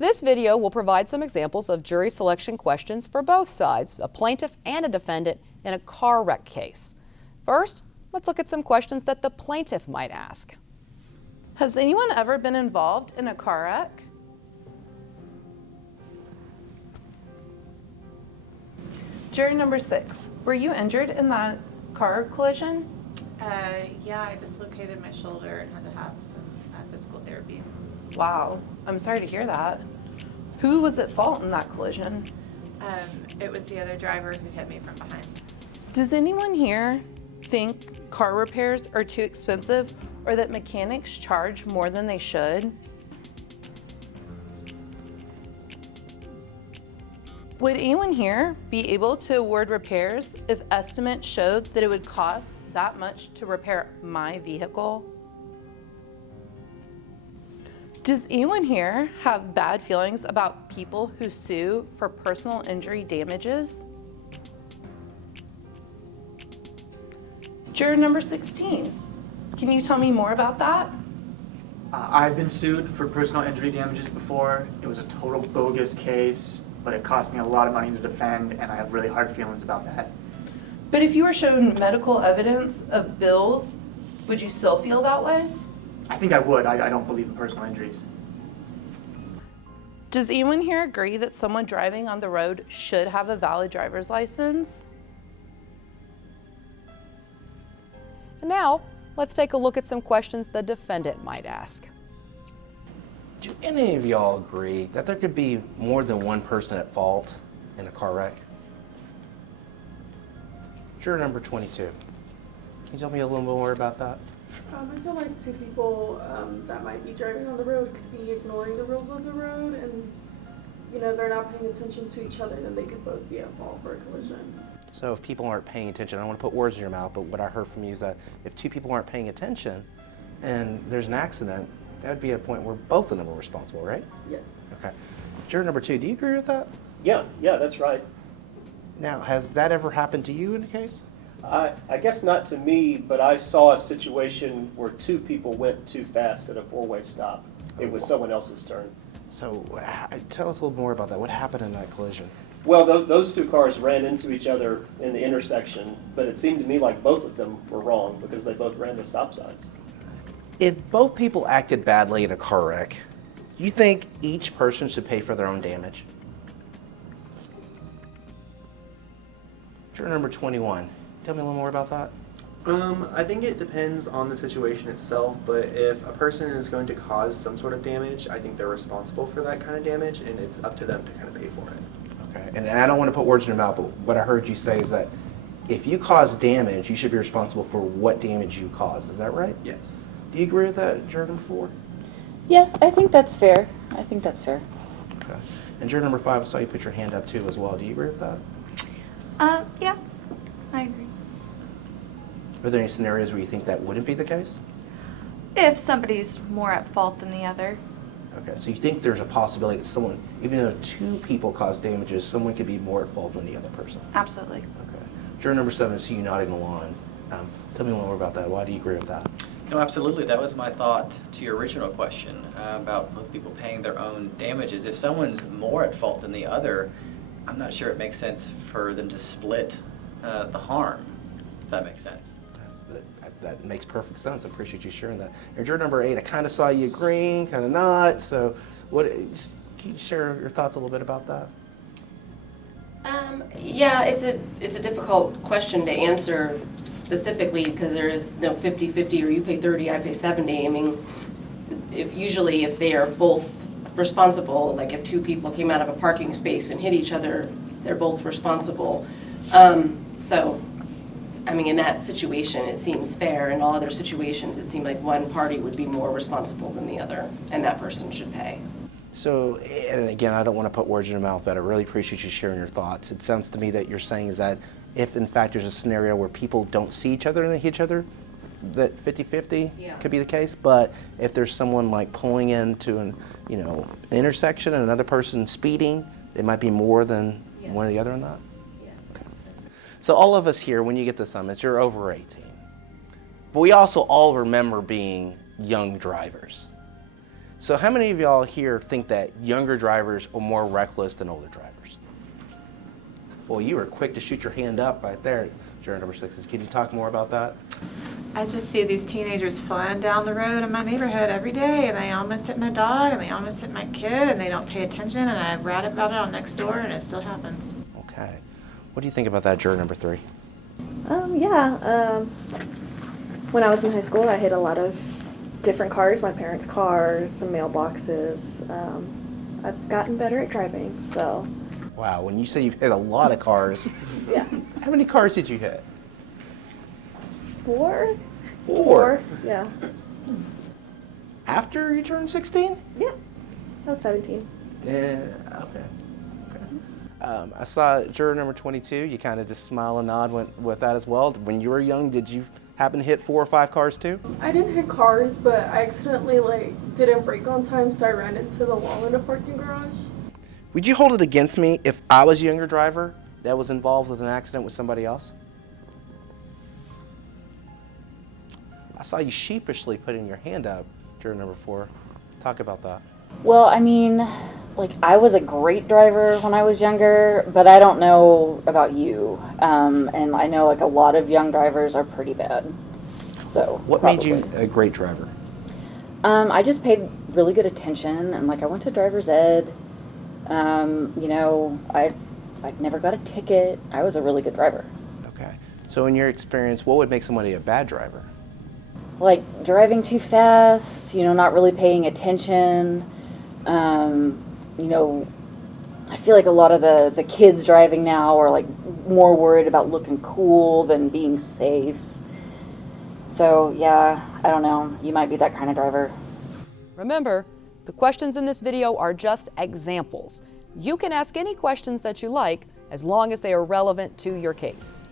This video will provide some examples of jury selection questions for both sides, a plaintiff and a defendant, in a car wreck case. First, let's look at some questions that the plaintiff might ask. Has anyone ever been involved in a car wreck? Jury number 6, were you injured in that car collision? Yeah, I dislocated my shoulder and had to have some physical therapy. Wow, I'm sorry to hear that. Who was at fault in that collision? It was the other driver who hit me from behind. Does anyone here think car repairs are too expensive or that mechanics charge more than they should? Would anyone here be able to award repairs if estimates showed that it would cost that much to repair my vehicle? Does anyone here have bad feelings about people who sue for personal injury damages? Juror number 16, can you tell me more about that? I've been sued for personal injury damages before. It was a total bogus case, but it cost me a lot of money to defend, and I have really hard feelings about that. But if you were shown medical evidence of bills, would you still feel that way? I think I would. I don't believe in personal injuries. Does anyone here agree that someone driving on the road should have a valid driver's license? And now, let's take a look at some questions the defendant might ask. Do any of y'all agree that there could be more than one person at fault in a car wreck? Juror number 22. Can you tell me a little more about that? I feel like two people that might be driving on the road could be ignoring the rules of the road, and they're not paying attention to each other, then they could both be at fault for a collision. So if people aren't paying attention, I don't want to put words in your mouth, but what I heard from you is that if two people aren't paying attention and there's an accident, that would be a point where both of them are responsible, right? Yes. Okay. Juror number 2, do you agree with that? Yeah, that's right. Now, has that ever happened to you in a case? I guess not to me, but I saw a situation where two people went too fast at a four-way stop. It was someone else's turn. So tell us a little more about that. What happened in that collision? Well, those two cars ran into each other in the intersection, but it seemed to me like both of them were wrong because they both ran the stop signs. If both people acted badly in a car wreck, do you think each person should pay for their own damage? Juror number 21. Tell me a little more about that. I think it depends on the situation itself, but if a person is going to cause some sort of damage, I think they're responsible for that kind of damage, and it's up to them to kind of pay for it. Okay, and I don't want to put words in your mouth, but what I heard you say is that if you cause damage, you should be responsible for what damage you caused. Is that right? Yes. Do you agree with that, juror number 4? Yeah, I think that's fair. Okay. And juror number 5, I saw you put your hand up too as well. Do you agree with that? Yeah, I agree. Are there any scenarios where you think that wouldn't be the case? If somebody's more at fault than the other. Okay, so you think there's a possibility that someone, even though two people cause damages, someone could be more at fault than the other person? Absolutely. Okay. Juror number 7, I see you nodding along. Tell me more about that. Why do you agree with that? No, absolutely. That was my thought to your original question about people paying their own damages. If someone's more at fault than the other, I'm not sure it makes sense for them to split the harm, if that makes sense. That makes perfect sense. I appreciate you sharing that. And juror number 8, I kind of saw you agreeing, kind of not. So can you share your thoughts a little bit about that? Yeah, it's a difficult question to answer specifically because there is no 50-50 or you pay 30, I pay 70. I mean, if they are both responsible, like if two people came out of a parking space and hit each other, they're both responsible. So, I mean, in that situation, it seems fair. In all other situations, it seemed like one party would be more responsible than the other, and that person should pay. So, and again, I don't want to put words in your mouth, but I really appreciate you sharing your thoughts. It sounds to me that you're saying is that if, in fact, there's a scenario where people don't see each other and they hit each other, that 50-50 could be the case. But if there's someone like pulling into an intersection and another person speeding, it might be more than one or the other or not? Yeah. Okay. So all of us here, when you get the summons, you're over 18. But we also all remember being young drivers. So how many of y'all here think that younger drivers are more reckless than older drivers? Well, you were quick to shoot your hand up right there, juror number 6. Can you talk more about that? I just see these teenagers flying down the road in my neighborhood every day, and they almost hit my dog, and they almost hit my kid, and they don't pay attention, and I read about it on Nextdoor, and it still happens. Okay. What do you think about that, juror number 3? When I was in high school, I hit a lot of different cars, my parents' cars, some mailboxes. I've gotten better at driving, so. Wow, when you say you've hit a lot of cars, Yeah. how many cars did you hit? 4? 4? Yeah. After you turned 16? Yeah. I was 17. Yeah, okay. I saw juror number 22. You kind of just smile and nod with that as well. When you were young, did you happen to hit 4 or 5 cars too? I didn't hit cars, but I accidentally didn't brake on time, so I ran into the wall in a parking garage. Would you hold it against me if I was a younger driver that was involved with an accident with somebody else? I saw you sheepishly putting your hand up, juror number 4. Talk about that. Well, I mean, I was a great driver when I was younger, but I don't know about you. And I know a lot of young drivers are pretty bad. So What made you a great driver? I just paid really good attention, and I went to driver's ed. I never got a ticket. I was a really good driver. Okay. So in your experience, what would make somebody a bad driver? Driving too fast, not really paying attention. I feel like a lot of the kids driving now are more worried about looking cool than being safe. So yeah, I don't know. You might be that kind of driver. Remember, the questions in this video are just examples. You can ask any questions that you like as long as they are relevant to your case.